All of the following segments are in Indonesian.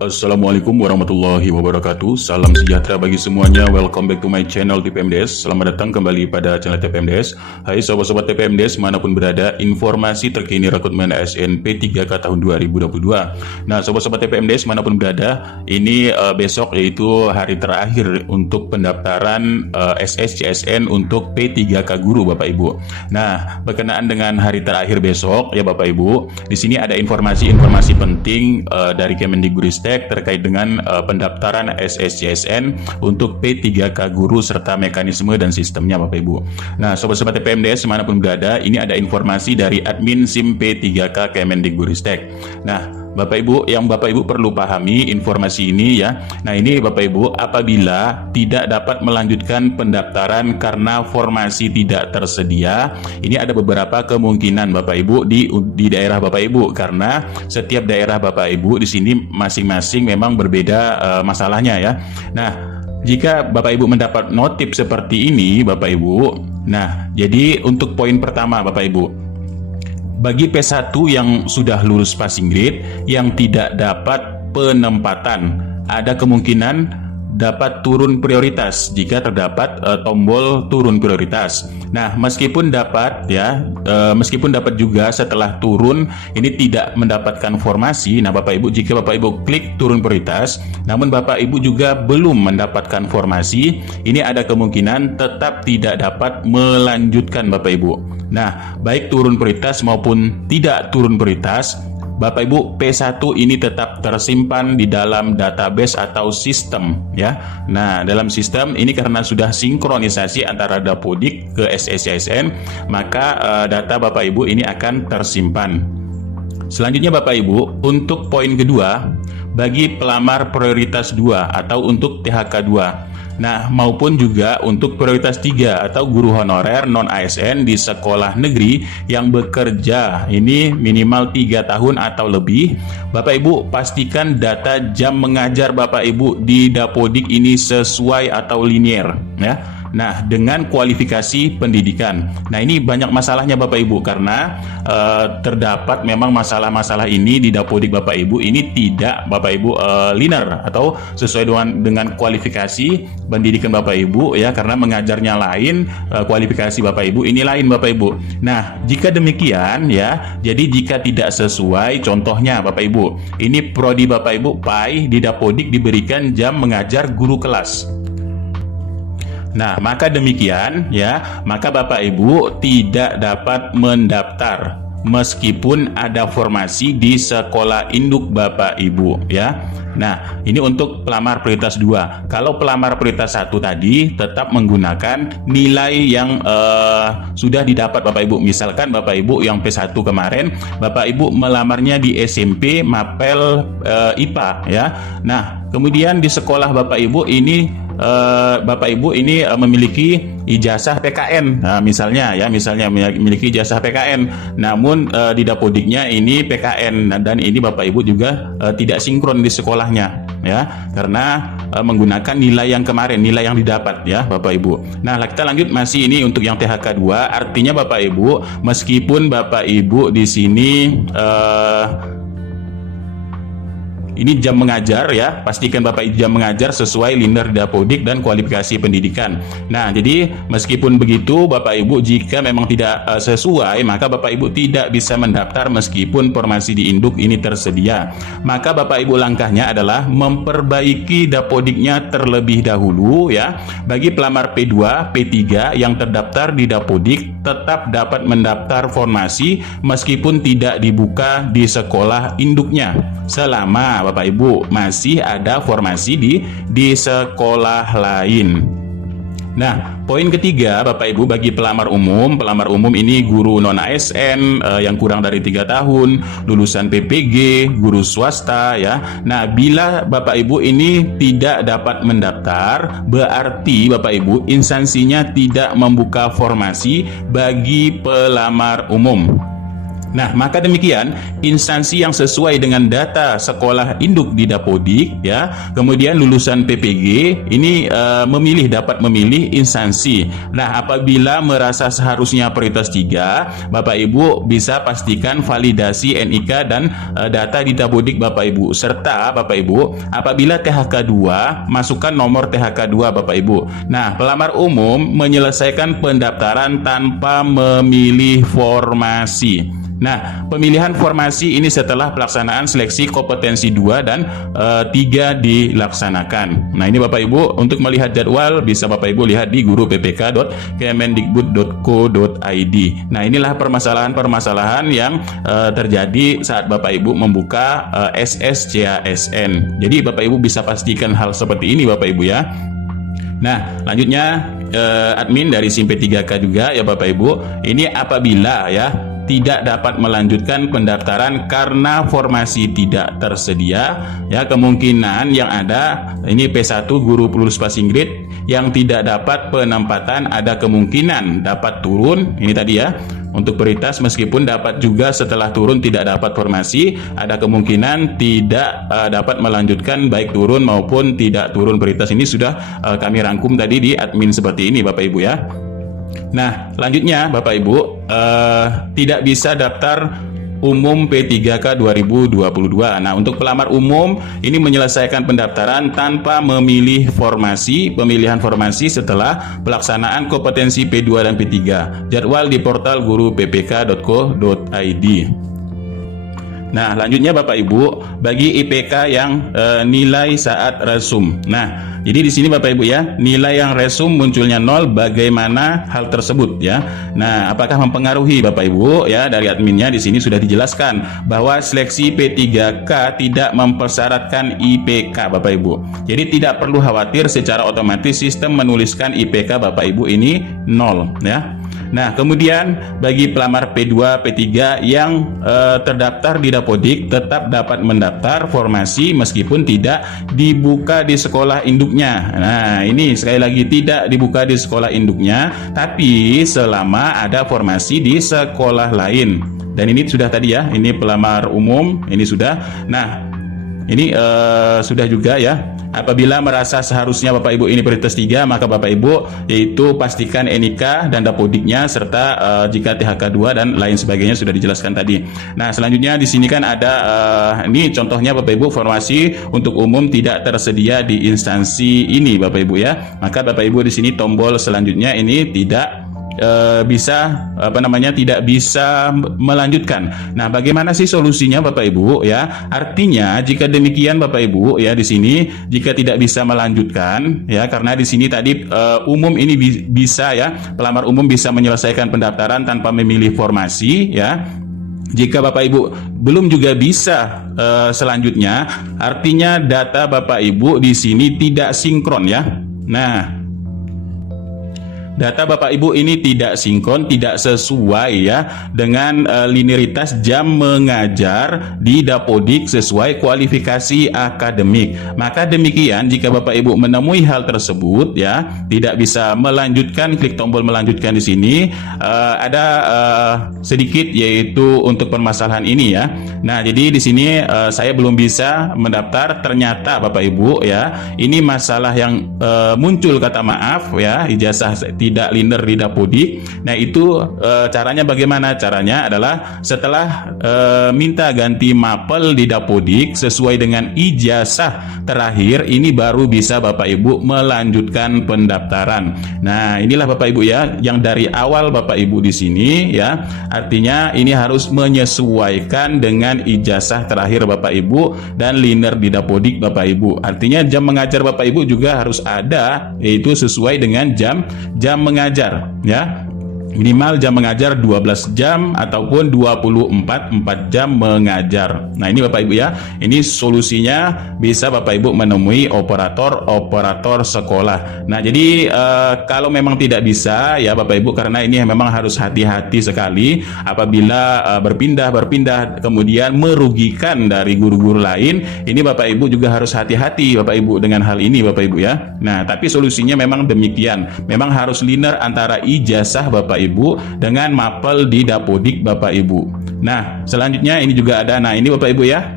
Assalamualaikum warahmatullahi wabarakatuh. Salam sejahtera bagi semuanya. Welcome back to my channel TPMDes. Selamat datang kembali pada channel TPMDes. Hai sobat-sobat TPMDes manapun berada, informasi terkini rekrutmen ASN P3K tahun 2022. Nah, sobat-sobat TPMDes manapun berada, ini besok yaitu hari terakhir untuk pendaftaran SSCSN untuk P3K guru Bapak Ibu. Nah, berkenaan dengan hari terakhir besok ya Bapak Ibu, di sini ada informasi penting dari Kemendikbudristek terkait dengan pendaftaran SSCSN untuk P3K guru serta mekanisme dan sistemnya Bapak Ibu. Nah, sobat-sobat TPMDes manapun berada, ini ada informasi dari admin SIM P3K Kemendikbudristek. Nah, Bapak Ibu, yang Bapak Ibu perlu pahami informasi ini ya. Nah, ini Bapak Ibu, apabila tidak dapat melanjutkan pendaftaran karena formasi tidak tersedia, ini ada beberapa kemungkinan Bapak Ibu di daerah Bapak Ibu, karena setiap daerah Bapak Ibu di sini masing-masing memang berbeda masalahnya ya. Nah, jika Bapak Ibu mendapat notif seperti ini Bapak Ibu, nah jadi untuk poin pertama Bapak Ibu, bagi P1 yang sudah lulus passing grade yang tidak dapat penempatan, ada kemungkinan dapat turun prioritas jika terdapat tombol turun prioritas. Nah, meskipun dapat juga setelah turun ini tidak mendapatkan formasi. Nah, Bapak Ibu, jika Bapak Ibu klik turun prioritas, namun Bapak Ibu juga belum mendapatkan formasi, ini ada kemungkinan tetap tidak dapat melanjutkan Bapak Ibu. Nah, baik turun prioritas maupun tidak turun prioritas, Bapak Ibu, P1 ini tetap tersimpan di dalam database atau sistem ya. Nah, dalam sistem ini karena sudah sinkronisasi antara Dapodik ke SSCSN, maka data Bapak Ibu ini akan tersimpan. Selanjutnya Bapak Ibu, untuk poin kedua, bagi pelamar prioritas 2 atau untuk THK 2. Nah, maupun juga untuk prioritas 3 atau guru honorer non-ASN di sekolah negeri yang bekerja ini minimal 3 tahun atau lebih. Bapak Ibu, pastikan data jam mengajar Bapak Ibu di Dapodik ini sesuai atau linear ya. Nah, dengan kualifikasi pendidikan. Nah, ini banyak masalahnya Bapak Ibu, karena terdapat memang masalah-masalah ini di Dapodik Bapak Ibu ini tidak Bapak Ibu linear atau sesuai dengan kualifikasi pendidikan Bapak Ibu ya, karena mengajarnya lain, kualifikasi Bapak Ibu ini lain Bapak Ibu. Nah, jika demikian ya, jadi jika tidak sesuai, contohnya Bapak Ibu, ini prodi Bapak Ibu PAI di Dapodik diberikan jam mengajar guru kelas. Nah, maka demikian ya, maka Bapak Ibu tidak dapat mendaftar meskipun ada formasi di sekolah induk Bapak Ibu ya. Nah, ini untuk pelamar prioritas 2. Kalau pelamar prioritas 1 tadi tetap menggunakan nilai yang sudah didapat Bapak Ibu. Misalkan Bapak Ibu yang P1 kemarin, Bapak Ibu melamarnya di SMP Mapel IPA ya. Nah, kemudian di sekolah Bapak Ibu ini Bapak Ibu ini memiliki ijazah PKN, nah, misalnya memiliki ijazah PKN, namun di Dapodiknya ini PKN, dan ini Bapak Ibu juga tidak sinkron di sekolahnya ya, karena menggunakan nilai yang kemarin, nilai yang didapat ya Bapak Ibu. Nah, kita lanjut masih ini untuk yang THK 2, artinya Bapak Ibu meskipun Bapak Ibu di sini ini jam mengajar ya, pastikan Bapak Ibu jam mengajar sesuai linear Dapodik dan kualifikasi pendidikan. Nah, jadi meskipun begitu Bapak Ibu, jika memang tidak sesuai, maka Bapak Ibu tidak bisa mendaftar meskipun formasi di induk ini tersedia. Maka Bapak Ibu langkahnya adalah memperbaiki Dapodiknya terlebih dahulu ya. Bagi pelamar P2, P3 yang terdaftar di Dapodik tetap dapat mendaftar formasi meskipun tidak dibuka di sekolah induknya, selama Bapak Ibu masih ada formasi di sekolah lain. Nah, poin ketiga Bapak Ibu, bagi pelamar umum ini guru non-ASN yang kurang dari 3 tahun, lulusan PPG, guru swasta ya. Nah, bila Bapak Ibu ini tidak dapat mendaftar, berarti Bapak Ibu instansinya tidak membuka formasi bagi pelamar umum. Nah, maka demikian instansi yang sesuai dengan data sekolah induk di Dapodik ya, kemudian lulusan PPG ini dapat memilih instansi. Nah, apabila merasa seharusnya prioritas 3, Bapak Ibu bisa pastikan validasi NIK dan data di Dapodik Bapak Ibu, serta Bapak Ibu apabila THK 2 masukkan nomor THK 2 Bapak Ibu. Nah, pelamar umum menyelesaikan pendaftaran tanpa memilih formasi. Nah, pemilihan formasi ini setelah pelaksanaan seleksi kompetensi 2 dan 3 dilaksanakan. Nah, ini Bapak Ibu untuk melihat jadwal bisa Bapak Ibu lihat di guru.ppk.kemendikbud.co.id. Nah, inilah permasalahan-permasalahan yang terjadi saat Bapak Ibu membuka SSCASN. Jadi Bapak Ibu bisa pastikan hal seperti ini Bapak Ibu ya. Nah, lanjutnya admin dari SIM P3K juga ya Bapak Ibu. Ini apabila ya tidak dapat melanjutkan pendaftaran karena formasi tidak tersedia ya, kemungkinan yang ada ini P1 guru lulus passing grade yang tidak dapat penempatan ada kemungkinan dapat turun ini tadi ya untuk prioritas, meskipun dapat juga setelah turun tidak dapat formasi ada kemungkinan tidak dapat melanjutkan baik turun maupun tidak turun prioritas. Ini sudah kami rangkum tadi di admin seperti ini Bapak Ibu ya. Nah, selanjutnya Bapak Ibu tidak bisa daftar umum P3K 2022. Nah, untuk pelamar umum ini menyelesaikan pendaftaran tanpa memilih formasi, pemilihan formasi setelah pelaksanaan kompetensi P2 dan P3. Jadwal di portal guru.ppk.co.id. Nah, lanjutnya Bapak Ibu, bagi IPK yang nilai saat resum. Nah, jadi di sini Bapak Ibu ya, nilai yang resum munculnya 0, bagaimana hal tersebut ya. Nah, apakah mempengaruhi Bapak Ibu ya? Dari adminnya di sini sudah dijelaskan bahwa seleksi P3K tidak mempersyaratkan IPK Bapak Ibu. Jadi tidak perlu khawatir, secara otomatis sistem menuliskan IPK Bapak Ibu ini 0 ya. Nah, kemudian bagi pelamar P2, P3 yang terdaftar di Dapodik tetap dapat mendaftar formasi meskipun tidak dibuka di sekolah induknya. Nah, ini sekali lagi tidak dibuka di sekolah induknya, tapi selama ada formasi di sekolah lain. Dan ini sudah tadi ya, ini pelamar umum, ini sudah. Nah, ini sudah juga ya. Apabila merasa seharusnya Bapak Ibu ini prioritas 3, maka Bapak Ibu yaitu pastikan NIK dan Dapodiknya serta jika THK 2 dan lain sebagainya sudah dijelaskan tadi. Nah, selanjutnya di sini kan ada ini contohnya Bapak Ibu, formasi untuk umum tidak tersedia di instansi ini Bapak Ibu ya. Maka Bapak Ibu di sini tombol selanjutnya ini tidak tidak bisa melanjutkan. Nah, bagaimana sih solusinya Bapak Ibu ya? Artinya jika demikian Bapak Ibu ya, di sini jika tidak bisa melanjutkan ya, karena di sini tadi umum ini bisa ya, pelamar umum bisa menyelesaikan pendaftaran tanpa memilih formasi ya. Jika Bapak Ibu belum juga bisa selanjutnya, artinya data Bapak Ibu di sini tidak sinkron ya. Nah, data Bapak Ibu ini tidak sinkron, tidak sesuai ya dengan linearitas jam mengajar di Dapodik sesuai kualifikasi akademik. Maka demikian jika Bapak Ibu menemui hal tersebut ya, tidak bisa melanjutkan, klik tombol melanjutkan di sini. Ada sedikit yaitu untuk permasalahan ini ya. Nah, jadi di sini saya belum bisa mendaftar, ternyata Bapak Ibu ya, ini masalah yang muncul kata maaf ya, ijazah tidak linear di Dapodik. Nah, itu caranya bagaimana? Caranya adalah setelah minta ganti mapel di Dapodik sesuai dengan ijazah terakhir, ini baru bisa Bapak Ibu melanjutkan pendaftaran. Nah, inilah Bapak Ibu ya, yang dari awal Bapak Ibu di sini ya, artinya ini harus menyesuaikan dengan ijazah terakhir Bapak Ibu dan linear di Dapodik Bapak Ibu. Artinya jam mengajar Bapak Ibu juga harus ada, yaitu sesuai dengan jam mengajar ya. Minimal jam mengajar 12 jam ataupun 4 jam mengajar. Nah, ini Bapak Ibu ya, ini solusinya bisa Bapak Ibu menemui operator sekolah. Nah, jadi kalau memang tidak bisa ya Bapak Ibu, karena ini memang harus hati-hati sekali apabila berpindah kemudian merugikan dari guru-guru lain. Ini Bapak Ibu juga harus hati-hati Bapak Ibu dengan hal ini Bapak Ibu ya. Nah, tapi solusinya memang demikian. Memang harus linear antara ijazah Bapak Ibu dengan mapel di Dapodik Bapak Ibu. Nah, selanjutnya ini juga ada. Nah, ini Bapak Ibu ya.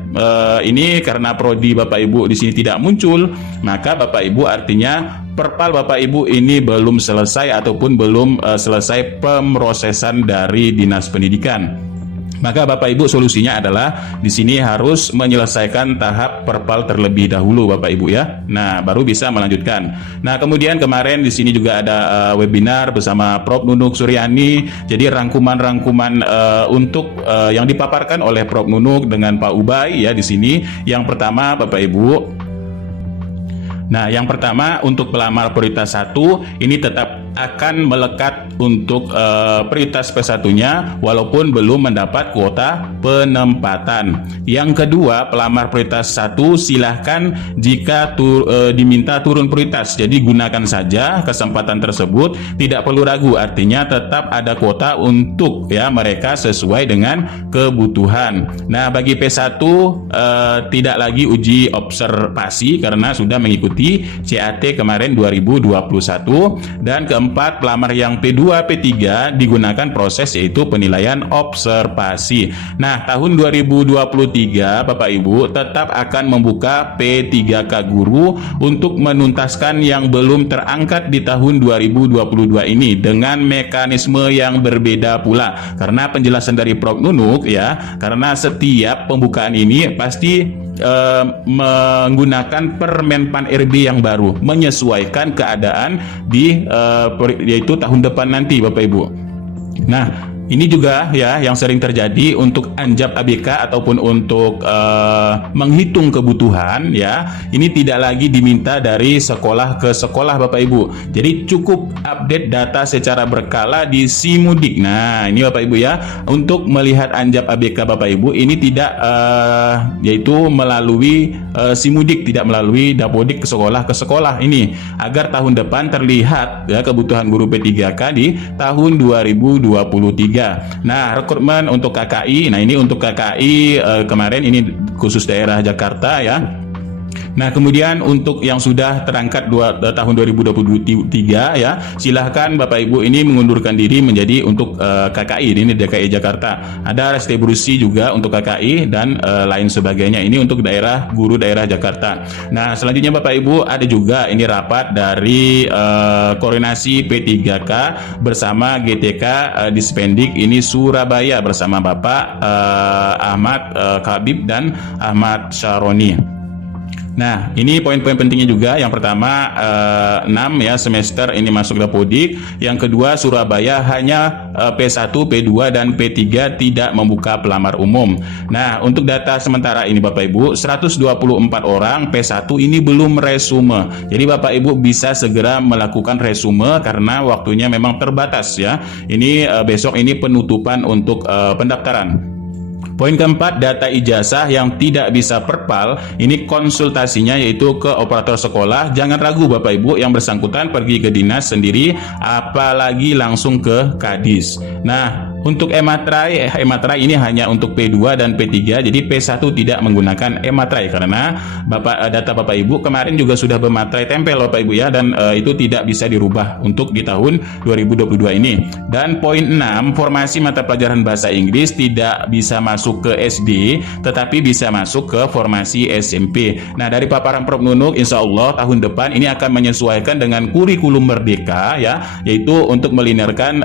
Ini karena prodi Bapak Ibu di sini tidak muncul, maka Bapak Ibu artinya perpal Bapak Ibu ini belum selesai ataupun belum selesai pemrosesan dari Dinas Pendidikan. Maka Bapak Ibu solusinya adalah di sini harus menyelesaikan tahap perpal terlebih dahulu Bapak Ibu ya. Nah, baru bisa melanjutkan. Nah, kemudian kemarin di sini juga ada webinar bersama Prof Nunuk Suryani. Jadi rangkuman-rangkuman untuk yang dipaparkan oleh Prof Nunuk dengan Pak Ubay ya di sini. Yang pertama Bapak Ibu. Nah, yang pertama untuk pelamar prioritas 1 ini tetap akan melekat untuk prioritas P1-nya walaupun belum mendapat kuota penempatan. Yang kedua, pelamar prioritas 1 silahkan jika diminta turun prioritas. Jadi gunakan saja kesempatan tersebut, tidak perlu ragu. Artinya tetap ada kuota untuk ya mereka sesuai dengan kebutuhan. Nah, bagi P1 tidak lagi uji observasi karena sudah mengikuti CAT kemarin 2021. Dan keempat, pelamar yang P2, P3 digunakan proses yaitu penilaian observasi. Nah, tahun 2023 Bapak Ibu tetap akan membuka P3K guru untuk menuntaskan yang belum terangkat di tahun 2022 ini dengan mekanisme yang berbeda pula. Karena penjelasan dari Prof Nunuk ya, karena setiap pembukaan ini pasti menggunakan Permenpan RB yang baru menyesuaikan keadaan di yaitu tahun depan nanti Bapak Ibu. Nah, ini juga ya yang sering terjadi untuk anjab ABK ataupun untuk menghitung kebutuhan ya. Ini tidak lagi diminta dari sekolah ke sekolah Bapak Ibu. Jadi cukup update data secara berkala di Simudik. Nah, ini Bapak Ibu ya, untuk melihat anjab ABK Bapak Ibu ini tidak yaitu melalui Simudik, tidak melalui Dapodik ke sekolah ini agar tahun depan terlihat ya kebutuhan guru P3K di tahun 2023. Nah, rekrutmen untuk KKI. Nah, ini untuk KKI kemarin ini khusus daerah Jakarta ya. Nah, kemudian untuk yang sudah terangkat tahun 2023 ya, silahkan Bapak Ibu ini mengundurkan diri menjadi untuk KKI, ini DKI Jakarta. Ada restribusi juga untuk KKI dan lain sebagainya. Ini untuk daerah guru daerah Jakarta. Nah, selanjutnya Bapak Ibu ada juga ini rapat dari koordinasi P3K bersama GTK Dispendik ini Surabaya bersama Bapak Ahmad Khabib dan Ahmad Syaroni. Nah, ini poin-poin pentingnya juga. Yang pertama 6 ya semester ini masuk Dapodik. Yang kedua, Surabaya hanya P1, P2 dan P3 tidak membuka pelamar umum. Nah, untuk data sementara ini Bapak Ibu, 124 orang P1 ini belum resume. Jadi Bapak Ibu bisa segera melakukan resume karena waktunya memang terbatas ya. Ini besok ini penutupan untuk pendaftaran. Poin keempat, data ijazah yang tidak bisa perpal, ini konsultasinya yaitu ke operator sekolah. Jangan ragu Bapak Ibu, yang bersangkutan pergi ke dinas sendiri, apalagi langsung ke Kadis. Nah, untuk ematrai ini hanya untuk P2 dan P3, jadi P1 tidak menggunakan ematrai karena data Bapak Ibu kemarin juga sudah bermatrai tempel Bapak Ibu ya, dan itu tidak bisa dirubah untuk di tahun 2022 ini. Dan poin 6, formasi mata pelajaran bahasa Inggris tidak bisa masuk ke SD, tetapi bisa masuk ke formasi SMP. Nah, dari paparan Prof Nunuk, insya Allah tahun depan ini akan menyesuaikan dengan kurikulum merdeka ya, yaitu untuk melinearkan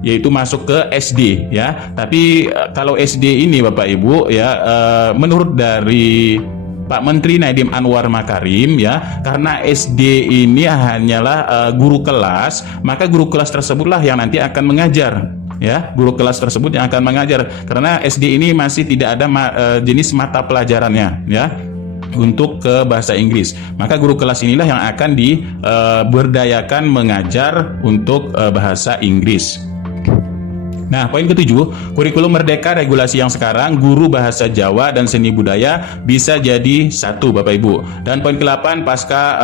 yaitu masuk ke SD ya. Tapi kalau SD ini Bapak Ibu ya, menurut dari Pak Menteri Nadiem Anwar Makarim ya, karena SD ini hanyalah guru kelas, maka guru kelas tersebutlah yang nanti akan mengajar ya, guru kelas tersebut yang akan mengajar karena SD ini masih tidak ada jenis mata pelajarannya ya untuk ke bahasa Inggris. Maka guru kelas inilah yang akan diberdayakan mengajar untuk bahasa Inggris. Nah, poin ketujuh, kurikulum merdeka regulasi yang sekarang, guru bahasa Jawa dan seni budaya bisa jadi satu Bapak Ibu. Dan poin ke-8, pasca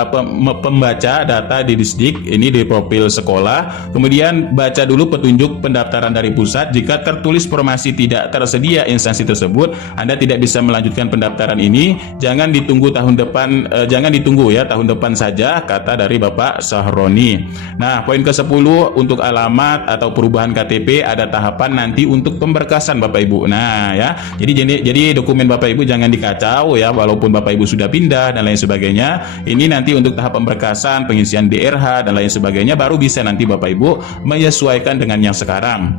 pembaca data di Disdik, ini di profil sekolah, kemudian baca dulu petunjuk pendaftaran dari pusat. Jika tertulis formasi tidak tersedia instansi tersebut, Anda tidak bisa melanjutkan pendaftaran ini. Jangan ditunggu tahun depan, jangan ditunggu ya, tahun depan saja, kata dari Bapak Sahroni. Nah, poin ke-10, untuk alamat atau perubahan KTP ada tahapan nanti untuk pemberkasan Bapak Ibu. Nah ya, jadi dokumen Bapak Ibu jangan dikacau ya, walaupun Bapak Ibu sudah pindah dan lain sebagainya. Ini nanti untuk tahap pemberkasan, pengisian DRH dan lain sebagainya baru bisa nanti Bapak Ibu menyesuaikan dengan yang sekarang.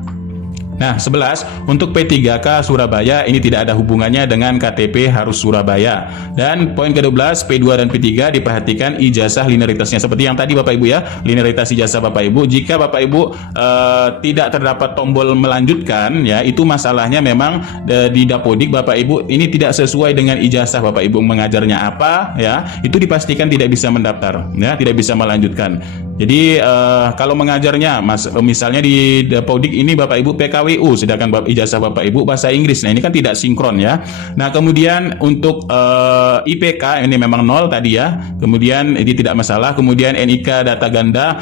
Nah, 11, untuk P3K Surabaya ini tidak ada hubungannya dengan KTP harus Surabaya. Dan poin ke-12, P2 dan P3 diperhatikan ijazah linearitasnya. Seperti yang tadi Bapak Ibu ya, linearitas ijazah Bapak Ibu. Jika Bapak Ibu tidak terdapat tombol melanjutkan, ya itu masalahnya memang di Dapodik Bapak Ibu ini tidak sesuai dengan ijazah Bapak Ibu mengajarnya apa, ya itu dipastikan tidak bisa mendaftar, ya tidak bisa melanjutkan. Jadi kalau mengajarnya, misalnya di Dapodik ini Bapak Ibu PKWU, sedangkan ijazah Bapak Ibu bahasa Inggris. Nah ini kan tidak sinkron ya. Nah kemudian untuk IPK ini memang 0 tadi ya. Kemudian ini tidak masalah. Kemudian NIK data ganda,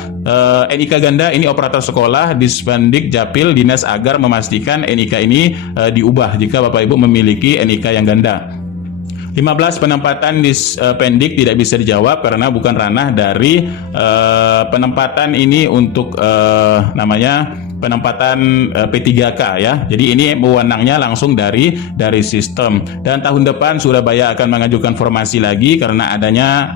NIK ganda ini operator sekolah, Dispendik Japil Dinas agar memastikan NIK ini diubah jika Bapak Ibu memiliki NIK yang ganda. 15, penempatan Dispendik tidak bisa dijawab karena bukan ranah dari penempatan ini untuk namanya penempatan P3K ya. Jadi ini wewenangnya langsung dari sistem. Dan tahun depan Surabaya akan mengajukan formasi lagi karena adanya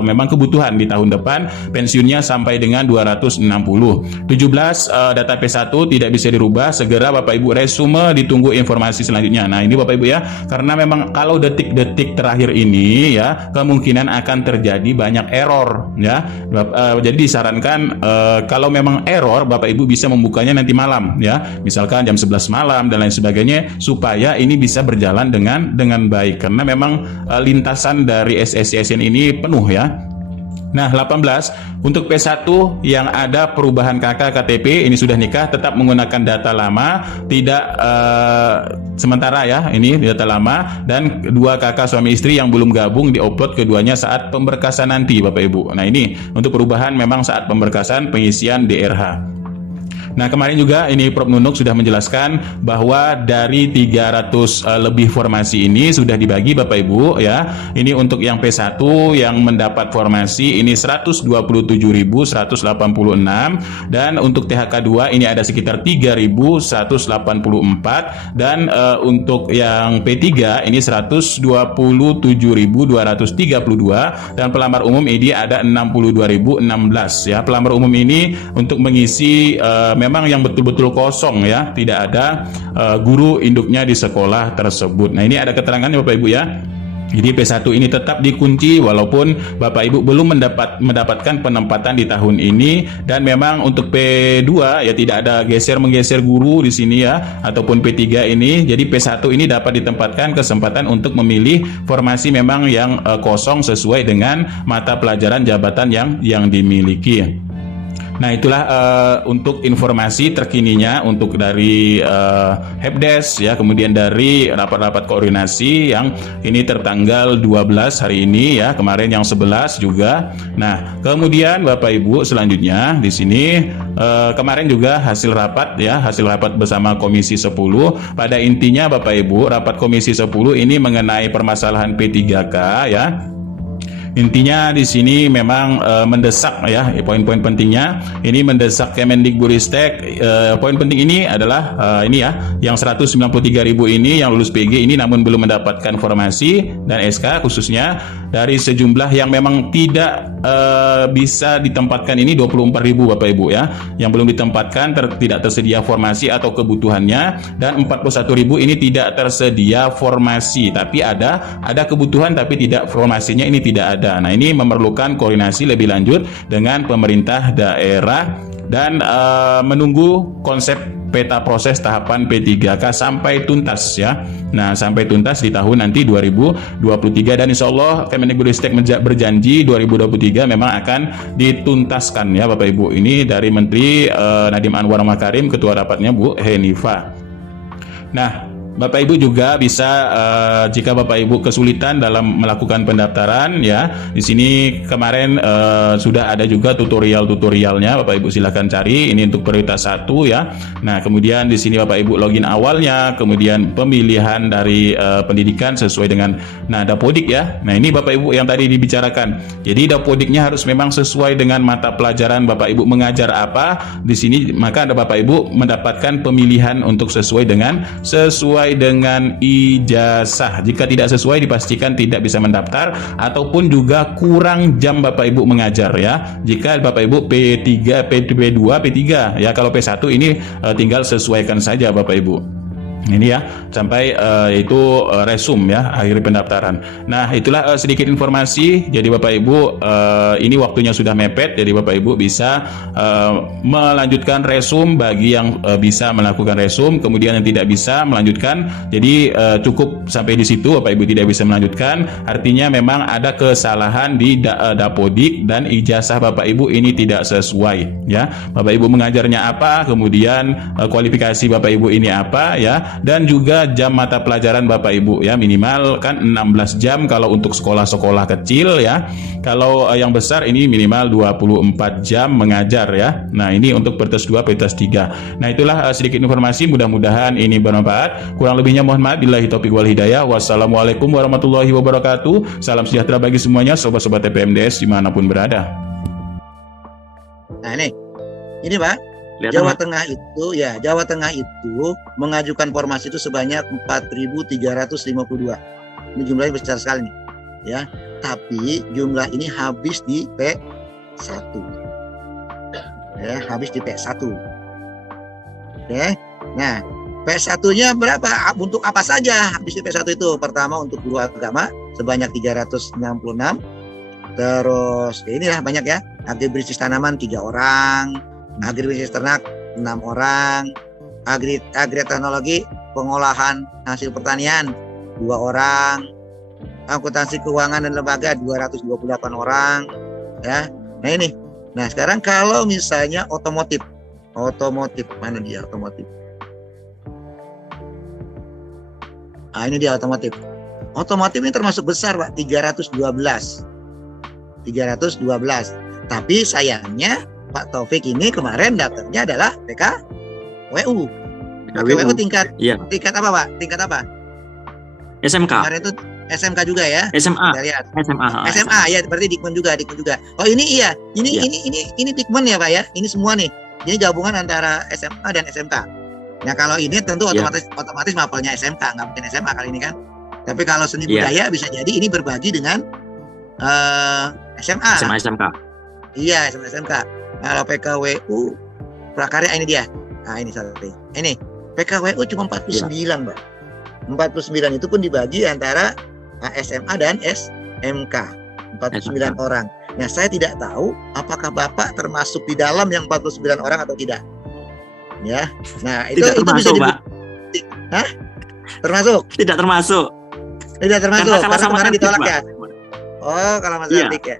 memang kebutuhan di tahun depan pensiunnya sampai dengan 260. 17, data P1 tidak bisa dirubah. Segera Bapak Ibu resume, ditunggu informasi selanjutnya. Nah, ini Bapak Ibu ya, karena memang kalau detik-detik terakhir ini ya kemungkinan akan terjadi banyak error ya. Jadi disarankan kalau memang error Bapak Ibu bisa membukanya nanti malam ya, misalkan jam 11 malam dan lain sebagainya, supaya ini bisa berjalan dengan baik karena memang lintasan dari SSCSN ini penuh ya. Nah 18, untuk P1 yang ada perubahan KK KTP ini sudah nikah tetap menggunakan data lama, tidak sementara ya, ini data lama. Dan 2 kakak suami istri yang belum gabung diupload keduanya saat pemberkasan nanti Bapak Ibu. Nah ini untuk perubahan memang saat pemberkasan pengisian DRH. Nah kemarin juga ini Prof Nunuk sudah menjelaskan bahwa dari 300 lebih formasi ini sudah dibagi Bapak Ibu ya. Ini untuk yang P1 yang mendapat formasi ini 127.186, dan untuk THK2 ini ada sekitar 3.184, dan untuk yang P3 ini 127.232, dan pelamar umum ini ada 62.016 ya. Pelamar umum ini untuk mengisi memang yang betul-betul kosong ya, tidak ada guru induknya di sekolah tersebut. Nah ini ada keterangannya Bapak Ibu ya. Jadi P1 ini tetap dikunci walaupun Bapak Ibu belum mendapatkan penempatan di tahun ini. Dan memang untuk P2 ya tidak ada geser-menggeser guru di sini ya, ataupun P3 ini. Jadi P1 ini dapat ditempatkan kesempatan untuk memilih formasi memang yang kosong sesuai dengan mata pelajaran jabatan yang dimiliki. Nah itulah untuk informasi terkininya untuk dari Helpdesk ya, kemudian dari rapat-rapat koordinasi yang ini tertanggal 12 hari ini ya, kemarin yang 11 juga. Nah kemudian Bapak Ibu selanjutnya di sini kemarin juga hasil rapat ya, hasil rapat bersama Komisi 10. Pada intinya Bapak Ibu, rapat Komisi 10 ini mengenai permasalahan P3K ya. Intinya di sini memang mendesak ya, poin-poin pentingnya ini mendesak Kemendikbudristek. Poin penting ini adalah ini ya, yang 193.000 ini yang lulus PG ini namun belum mendapatkan formasi dan SK, khususnya dari sejumlah yang memang tidak bisa ditempatkan ini 24.000 Bapak Ibu ya, yang belum ditempatkan tidak tersedia formasi atau kebutuhannya, dan 41.000 ini tidak tersedia formasi tapi ada kebutuhan tapi tidak, formasinya ini tidak ada. Nah ini memerlukan koordinasi lebih lanjut dengan pemerintah daerah dan menunggu konsep peta proses tahapan P3K sampai tuntas ya. Nah sampai tuntas di tahun nanti 2023, dan insya Allah Kemendikbudristek berjanji 2023 memang akan dituntaskan ya Bapak Ibu. Ini dari Menteri Nadiem Anwar Makarim, ketua rapatnya Bu Henifa. Nah Bapak Ibu juga bisa jika Bapak Ibu kesulitan dalam melakukan pendaftaran ya. Di sini kemarin sudah ada juga tutorialnya. Bapak Ibu silakan cari. Ini untuk prioritas 1 ya. Nah, kemudian di sini Bapak Ibu login awalnya, kemudian pemilihan dari pendidikan sesuai dengan Dapodik ya. Nah, ini Bapak Ibu yang tadi dibicarakan. Jadi Dapodiknya harus memang sesuai dengan mata pelajaran Bapak Ibu mengajar apa. Di sini maka ada Bapak Ibu mendapatkan pemilihan untuk sesuai dengan ijazah. Jika tidak sesuai dipastikan tidak bisa mendaftar ataupun juga kurang jam Bapak Ibu mengajar ya. Jika Bapak Ibu P3, P2, P3 ya, kalau P1 ini tinggal sesuaikan saja Bapak Ibu. Ini ya, sampai itu resume ya, akhir pendaftaran. Nah, itulah sedikit informasi. Jadi Bapak Ibu, ini waktunya sudah mepet, jadi Bapak Ibu bisa melanjutkan resume bagi yang bisa melakukan resume, kemudian yang tidak bisa melanjutkan. Jadi cukup sampai di situ, Bapak Ibu tidak bisa melanjutkan. Artinya memang ada kesalahan di Dapodik dan ijazah Bapak Ibu ini tidak sesuai ya. Bapak Ibu mengajarnya apa, kemudian kualifikasi Bapak Ibu ini apa ya, dan juga jam mata pelajaran Bapak Ibu ya, minimal kan 16 jam kalau untuk sekolah-sekolah kecil ya. Kalau yang besar ini minimal 24 jam mengajar ya. Nah, ini untuk prioritas 2, prioritas 3. Nah, itulah sedikit informasi, mudah-mudahan ini bermanfaat. Kurang lebihnya mohon maaf, billahi taufiq wal hidayah. Wassalamualaikum warahmatullahi wabarakatuh. Salam sejahtera bagi semuanya sobat-sobat TPMDS dimanapun berada. Nah, ini Pak, Jawa Tengah itu mengajukan formasi itu sebanyak 4.352. Ini jumlahnya besar sekali nih, ya. Tapi jumlah ini habis di P1. Ya, habis di P1. Oke. Nah, P1-nya berapa? Untuk apa saja habis di P1 itu? Pertama untuk guru agama sebanyak 366. Terus inilah banyak ya. Agribisnis tanaman 3 orang. Agribisnis ternak 6 orang, agriteknologi pengolahan hasil pertanian 2 orang, akuntansi keuangan dan lembaga 228 orang ya. Nah ini. Nah, sekarang kalau misalnya otomotif mana dia otomotif? Ah, ini dia otomotif. Otomotif ini termasuk besar Pak, 312. Tapi sayangnya Pak Taufik ini kemarin daftarnya adalah PKWU. PKWU tingkat apa Pak? Tingkat apa? SMK. Kemarin itu SMK juga ya? SMA. Kita lihat. SMA ya, berarti Dikmen juga. Oh ini iya. Ini Dikmen ya Pak ya? Ini semua nih. Ini gabungan antara SMA dan SMK. Nah kalau ini tentu otomatis mapelnya SMK, nggak mungkin SMA kali ini kan. Tapi kalau seni budaya bisa jadi ini berbagi dengan SMA. SMK. Iya, SMK. Kalau PKWU prakarya ini dia. Nah, ini satu. Ini PKWU cuma 49, Mbak. 49 itu pun dibagi antara SMA dan SMK. 49 orang. Nah, saya tidak tahu apakah Bapak termasuk di dalam yang 49 orang atau tidak. Ya. Nah, itu bisa dibukti. Hah? Termasuk? Tidak termasuk. Karena kemarin ditolak ya. Oh, kalau Mas Ardik ya.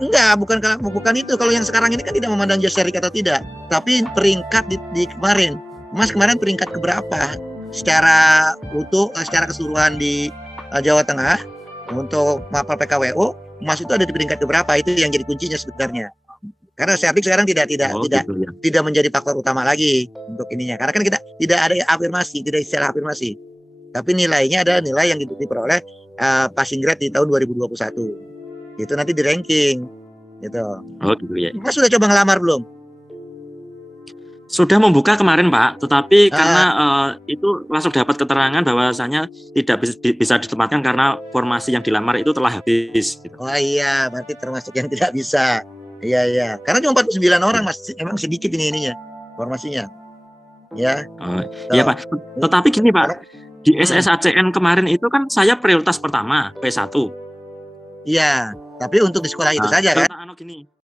Enggak, bukan itu. Kalau yang sekarang ini kan tidak memandang jasa syarik atau tidak, tapi peringkat di kemarin. Mas kemarin peringkat keberapa secara utuh, secara keseluruhan di Jawa Tengah untuk mapel PKWU? Mas itu ada di peringkat keberapa? Itu yang jadi kuncinya sebenarnya. Karena syarik sekarang tidak menjadi faktor utama lagi untuk ininya. Karena kan kita tidak ada afirmasi, tidak istilah afirmasi. Tapi nilainya adalah nilai yang diperoleh passing grade di tahun 2021. Itu nanti di ranking gitu. Oh gitu ya. Mas sudah coba ngelamar belum? Sudah membuka kemarin Pak, tetapi karena itu langsung dapat keterangan bahwasanya tidak bisa ditempatkan karena formasi yang dilamar itu telah habis gitu. Oh iya, berarti termasuk yang tidak bisa. Iya. Karena cuma 49 orang Mas, emang sedikit ininya formasinya. Ya. Oh, iya Pak. Tetapi gini Pak, di SSACN kemarin itu kan saya prioritas pertama P1. Iya, tapi untuk di sekolah itu saja kan? Gini.